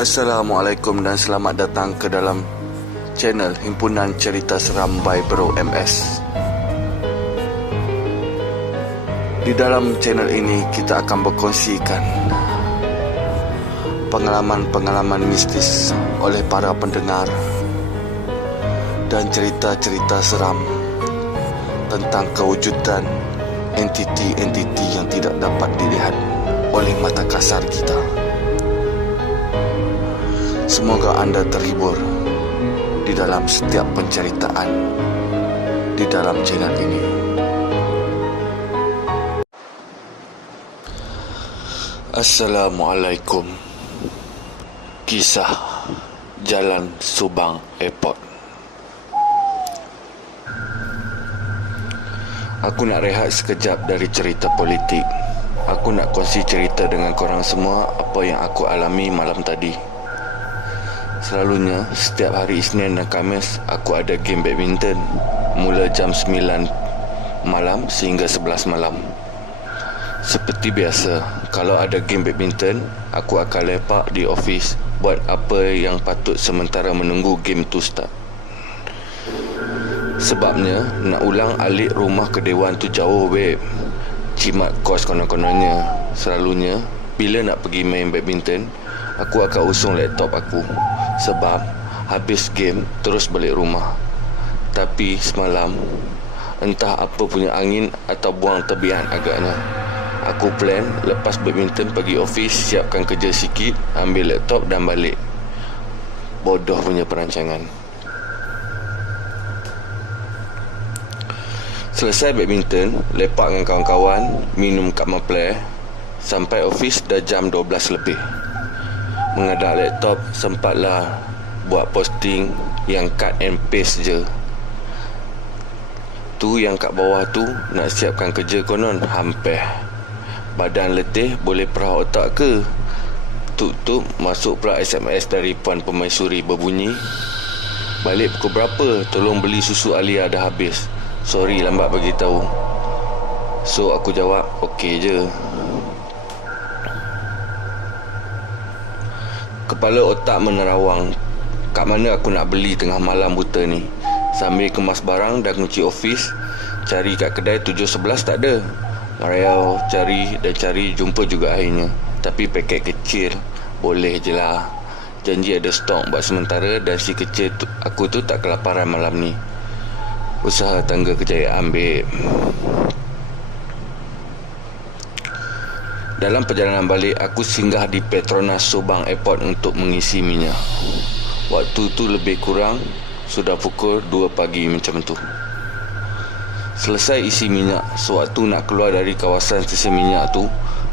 Assalamualaikum dan selamat datang ke dalam channel Himpunan Cerita Seram by Bro MS. Di dalam channel ini kita akan berkongsikan pengalaman-pengalaman mistis oleh para pendengar dan cerita-cerita seram tentang kewujudan entiti-entiti yang tidak dapat dilihat oleh mata kasar kita. Semoga anda terhibur di dalam setiap penceritaan di dalam channel ini. Assalamualaikum. Kisah Jalan Subang Airport. Aku nak rehat sekejap dari cerita politik. Aku nak kongsi cerita dengan korang semua apa yang aku alami malam tadi. Selalunya, setiap hari Isnin dan Khamis, aku ada game badminton. Mula jam 9 malam sehingga 11 malam. Seperti biasa, kalau ada game badminton, aku akan lepak di office buat apa yang patut sementara menunggu game tu start. Sebabnya, nak ulang alik rumah ke Dewan tu jauh, babe. Cimat kos konon-kononnya. Selalunya, bila nak pergi main badminton, aku akan usung laptop aku. Sebab habis game terus balik rumah. Tapi semalam, entah apa punya angin atau buang tebian agaknya, aku plan lepas badminton pergi office, siapkan kerja sikit, ambil laptop dan balik. Bodoh punya perancangan. Selesai badminton, lepak dengan kawan-kawan, minum kat Maple. Sampai office dah jam 12 lebih. Mengadap laptop, sempatlah buat posting yang cut and paste je. Tu yang kat bawah tu nak siapkan kerja konon hampir. Badan letih boleh perah otak ke? Tuk-tuk masuk pula SMS dari Puan Permaisuri berbunyi, balik pukul berapa? Tolong beli susu Alia dah habis. Sorry lambat bagi tahu. So aku jawab okey je. Kepala otak menerawang, kat mana aku nak beli tengah malam buta ni. Sambil kemas barang dan kunci office, cari kat kedai 711 tak ada. Mariau cari dan cari, jumpa juga akhirnya. Tapi paket kecil, boleh je lah. Janji ada stok buat sementara dan si kecil tu, aku tu tak kelaparan malam ni. Usaha tangga kejayaan, babe. Dalam perjalanan balik, aku singgah di Petronas Subang Airport untuk mengisi minyak. Waktu tu lebih kurang sudah pukul 2 pagi macam tu. Selesai isi minyak, sewaktu nak keluar dari kawasan stesen minyak tu,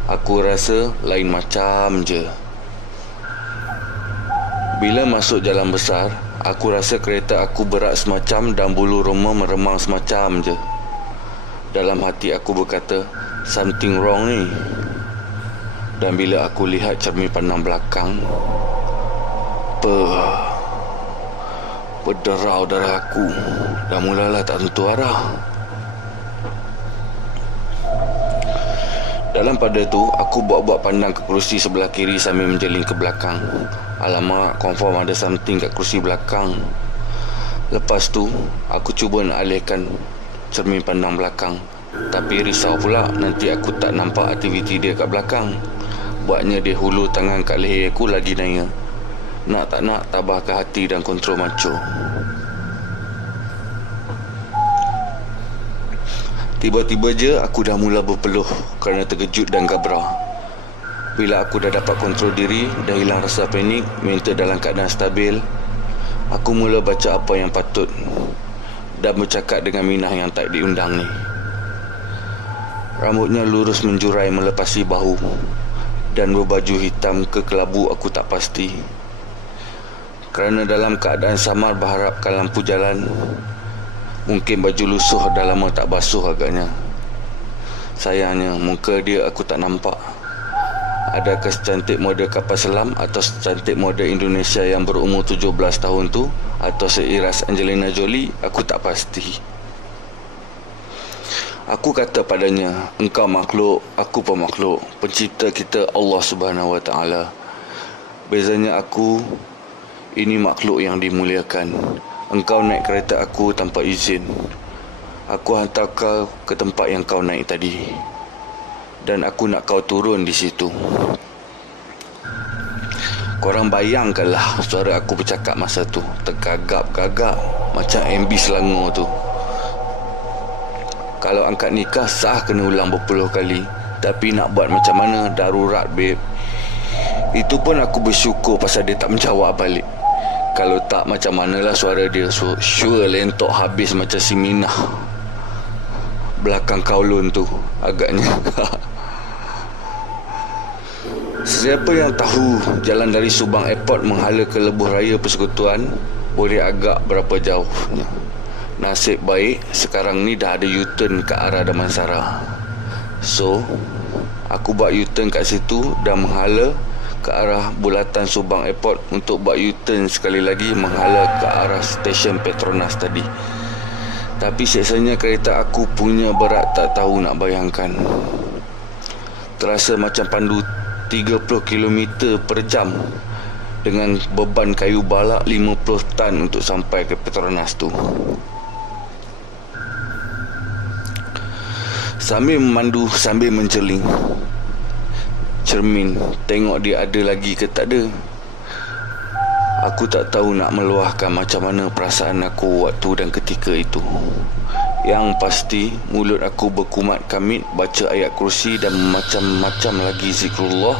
aku rasa lain macam je. Bila masuk jalan besar, aku rasa kereta aku berat semacam dan bulu roma meremang semacam je. Dalam hati aku berkata, something wrong ni. Dan bila aku lihat cermin pandang belakang, berderau darah aku. Dah mulalah tak tentu arah. Dalam pada tu, aku buat-buat pandang ke kerusi sebelah kiri sambil menjeling ke belakang. Alamak, confirm ada something kat kerusi belakang. Lepas tu, aku cuba nak alihkan cermin pandang belakang. Tapi risau pula nanti aku tak nampak aktiviti dia kat belakang. Buatnya dia hulur tangan kat leher aku lagi naya. Nak tak nak, tabahkan hati dan kontrol maco. Tiba-tiba je aku dah mula berpeluh kerana terkejut dan gabrah. Bila aku dah dapat kontrol diri, dah hilang rasa panik, mental dalam keadaan stabil, aku mula baca apa yang patut dan bercakap dengan Minah yang tak diundang ni. Rambutnya lurus menjurai melepasi bahu dan berbaju hitam ke kelabu aku tak pasti. Kerana dalam keadaan samar berharapkan lampu jalan, mungkin baju lusuh dah lama tak basuh agaknya. Sayangnya muka dia aku tak nampak. Adakah secantik model kapal selam atau secantik model Indonesia yang berumur 17 tahun tu, atau seiras Angelina Jolie, aku tak pasti. Aku kata padanya, engkau makhluk, aku pemakhluk. Pencipta kita Allah Subhanahu Wa Taala. Bezanya aku, ini makhluk yang dimuliakan. Engkau naik kereta aku tanpa izin. Aku hantar kau ke tempat yang kau naik tadi, dan aku nak kau turun di situ. Korang bayangkanlah suara aku bercakap masa tu, tergagap-gagap macam MB Selangor tu. Kalau angkat nikah sah kena ulang berpuluh kali, tapi nak buat macam mana, darurat babe. Itu pun aku bersyukur pasal dia tak menjawab balik. Kalau tak, macam manalah suara dia. Sure lentok habis macam si Minah belakang Kowloon tu agaknya. Siapa yang tahu jalan dari Subang Airport menghala ke Lebuh Raya Persekutuan boleh agak berapa jauhnya. Nasib baik sekarang ni dah ada U-turn ke arah Damansara. So aku buat U-turn kat situ dan menghala ke arah bulatan Subang Airport untuk buat U-turn sekali lagi menghala ke arah stesen Petronas tadi. Tapi seksanya kereta aku punya berat tak tahu nak bayangkan. Terasa macam pandu 30 km per jam dengan beban kayu balak 50 tan untuk sampai ke Petronas tu. Sambil memandu, sambil menceling cermin, tengok dia ada lagi ke tak ada. Aku tak tahu nak meluahkan macam mana perasaan aku waktu dan ketika itu. Yang pasti mulut aku berkumat kamit baca ayat kursi dan macam-macam lagi zikrullah.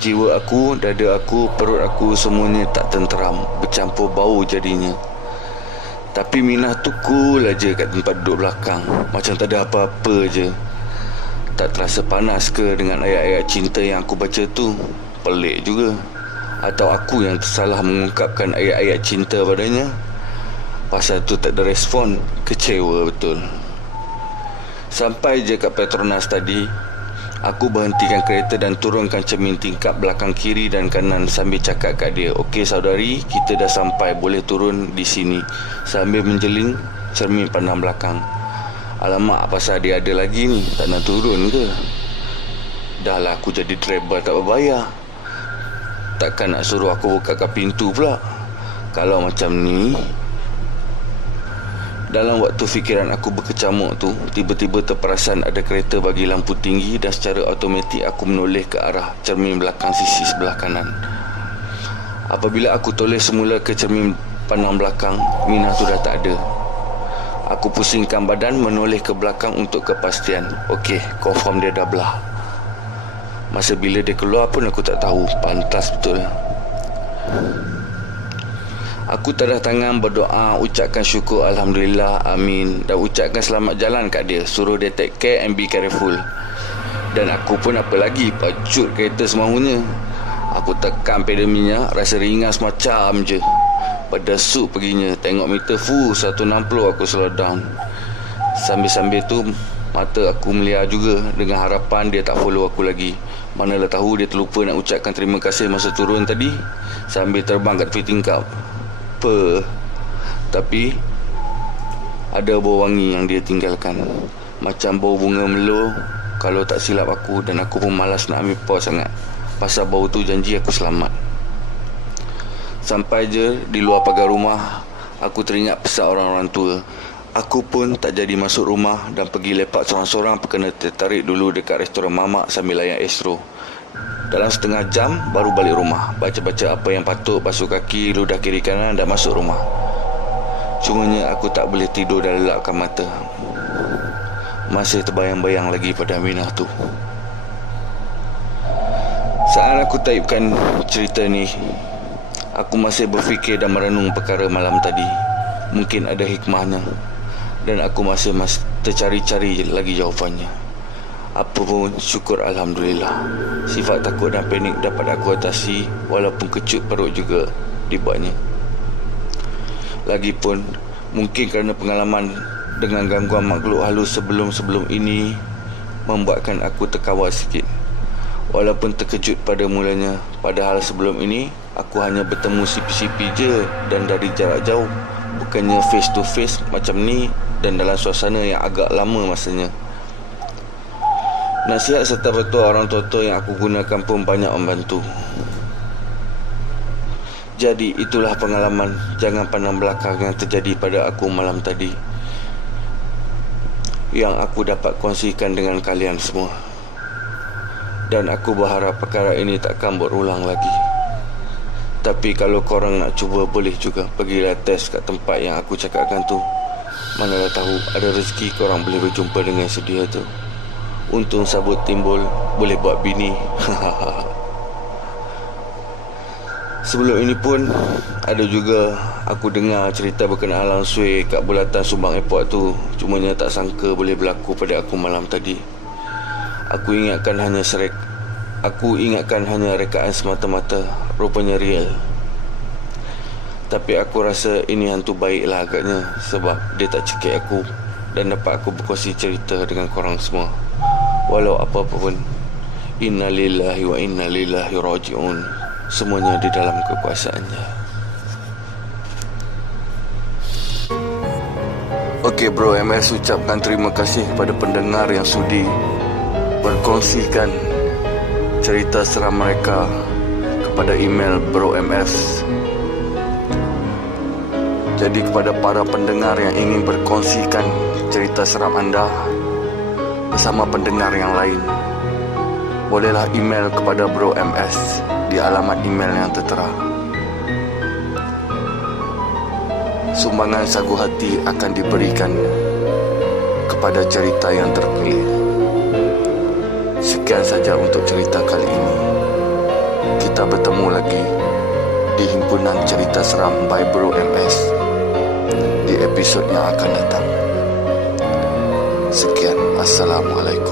Jiwa aku, dada aku, perut aku semuanya tak tenteram, bercampur bau jadinya. Tapi Minah tu cool aja kat tempat duduk belakang, macam tak ada apa-apa je. Tak terasa panas ke dengan ayat-ayat cinta yang aku baca tu? Pelik juga. Atau aku yang tersalah mengungkapkan ayat-ayat cinta padanya? Pasal tu tak ada respon. Kecewa betul. Sampai je kat Petronas tadi, aku berhentikan kereta dan turunkan cermin tingkap belakang kiri dan kanan sambil cakap kat dia, "Okey saudari, kita dah sampai, boleh turun di sini." Sambil menjeling cermin pandang belakang. Alamak, pasal dia ada lagi ni, tak nak turun ke? Dah lah aku jadi driver tak berbayar, takkan nak suruh aku bukakan pintu pula. Kalau macam ni. Dalam waktu fikiran aku berkecamuk tu, tiba-tiba terperasan ada kereta bagi lampu tinggi dan secara automatik aku menoleh ke arah cermin belakang sisi sebelah kanan. Apabila aku toleh semula ke cermin pandang belakang, Minah tu dah tak ada. Aku pusingkan badan menoleh ke belakang untuk kepastian. Okey, confirm dia dah belah. Masa bila dia keluar pun aku tak tahu. Pantas betul. Aku tadah tangan berdoa, ucapkan syukur Alhamdulillah, amin, dan ucapkan selamat jalan kat dia, suruh dia take care and be careful. Dan aku pun apa lagi, pacut kereta semahunya. Aku tekan pedal minyak, rasa ringan semacam je. Berdesuk perginya, tengok meter full 160, aku slow down. Sambil-sambil tu mata aku meliar juga dengan harapan dia tak follow aku lagi. Manalah tahu dia terlupa nak ucapkan terima kasih masa turun tadi sambil terbang kat tepi tingkap. Tapi ada bau wangi yang dia tinggalkan, macam bau bunga melo kalau tak silap aku. Dan aku pun malas nak ambil pause sangat, pasal bau tu janji aku selamat. Sampai je di luar pagar rumah, aku teringat pesan orang-orang tua. Aku pun tak jadi masuk rumah dan pergi lepak sorang-sorang, kena tertarik dulu dekat restoran mamak sambil layan Astro. Dalam setengah jam baru balik rumah, baca-baca apa yang patut, basuh kaki, ludah kiri kanan dan masuk rumah. Cumanya aku tak boleh tidur dan lelapkan mata. Masih terbayang-bayang lagi pada Minah tu. Saat aku taipkan cerita ni, aku masih berfikir dan merenung perkara malam tadi. Mungkin ada hikmahnya, dan aku masih tercari-cari lagi jawapannya. Apa pun syukur Alhamdulillah, sifat takut dan panik dapat aku atasi, walaupun kecut perut juga dibuatnya. Lagipun mungkin kerana pengalaman dengan gangguan makhluk halus sebelum-sebelum ini membuatkan aku terkawal sikit. Walaupun terkejut pada mulanya, padahal sebelum ini aku hanya bertemu sipi-sipi je dan dari jarak jauh, bukannya face to face macam ni dan dalam suasana yang agak lama masanya. Nasihat serta petua orang tua yang aku gunakan pun banyak membantu. Jadi itulah pengalaman jangan pandang belakang yang terjadi pada aku malam tadi, yang aku dapat kongsikan dengan kalian semua. Dan aku berharap perkara ini takkan berulang lagi. Tapi kalau korang nak cuba, boleh juga pergilah test kat tempat yang aku cakapkan tu. Manalah tahu ada rezeki korang boleh berjumpa dengan sedia tu. Untung sabut timbul, boleh buat bini. Sebelum ini pun ada juga aku dengar cerita berkenaan Alang Sui kat bulatan Subang Airport tu. Cumanya tak sangka boleh berlaku pada aku malam tadi. Aku ingatkan hanya rekaan semata-mata. Rupanya real. Tapi aku rasa ini hantu baik lah agaknya, sebab dia tak cekik aku dan dapat aku berkongsi cerita dengan korang semua. Walau apa pun, innalillahi wa innalillahi raji'un. Semuanya di dalam kekuasaannya. Okey bro, MS ucapkan terima kasih kepada pendengar yang sudi berkongsikan cerita seram mereka kepada email BroMS. Jadi kepada para pendengar yang ingin berkongsikan cerita seram anda bersama pendengar yang lain, bolehlah email kepada BroMS di alamat email yang tertera. Sumbangan sagu hati akan diberikan kepada cerita yang terpilih. Sekian saja untuk cerita kali ini. Kita bertemu lagi di himpunan cerita seram by BroMS di episod yang akan datang. Sekian, Assalamualaikum.